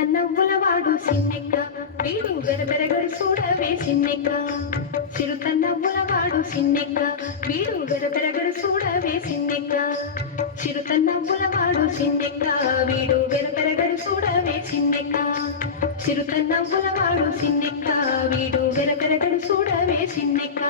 చిరుతన్నవ్వులవాడు సిన్నెక్క వీడు వెరబెరగడు చూడవే సిన్నెక్క చిరుతన్నవ్వులవాడు సిన్నెక్క వీడు వెరబెరగడు చూడవే సిన్నెక్క చిరుతన్నవ్వులవాడు సిన్నెక్క వీడు వెరబెరగడు చూడవే సిన్నెక్క చిరుతన్నవ్వులవాడు సిన్నెక్క వీడు వెరబెరగడు చూడవే సిన్నెక్క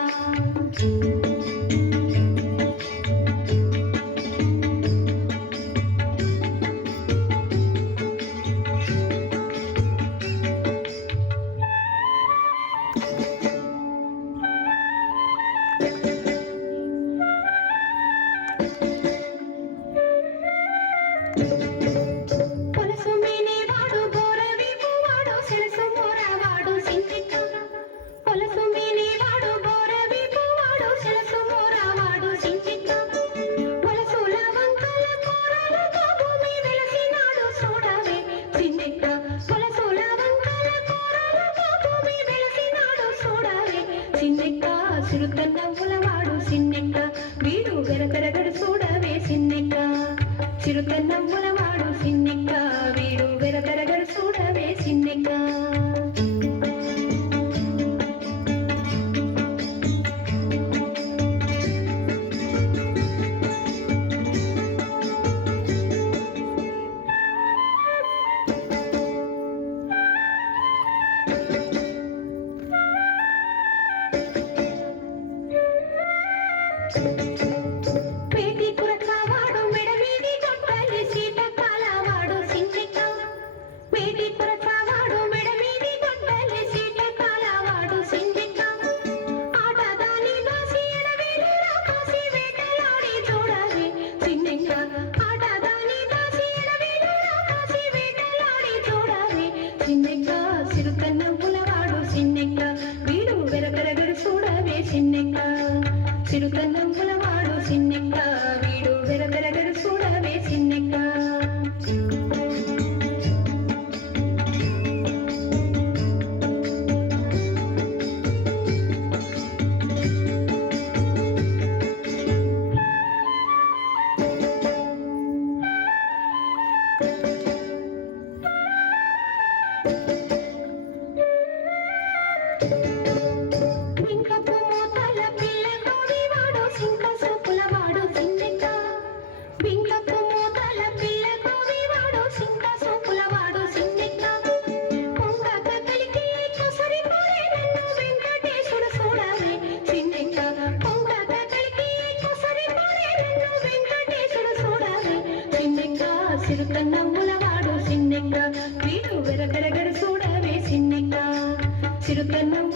చిరుతన్నవ్వులవాడు సిన్నెక్క వీడు వెరపెరగడు చూడవే సిన్నెక్క చిరుతన్నవ్వులవాడు సిన్నెక్క వీడు వెరపెరగడు చూడవే సిన్నెక్క చిరుతన్నవ్వులవాడు సిన్నెక్క వీడు వెరపెరగడు చూడవే సిన్నెక్క చిరుతన్నవ్వులవాడు సిన్నెక్క వీడు వెరపెరగడు చూడవే సిన్నెక్క చిరుతన్నవ్వులవాడు సిన్నెక్క వీడు వెరపెరగడు చూడవే సిన్నెక్క చిరుతన్న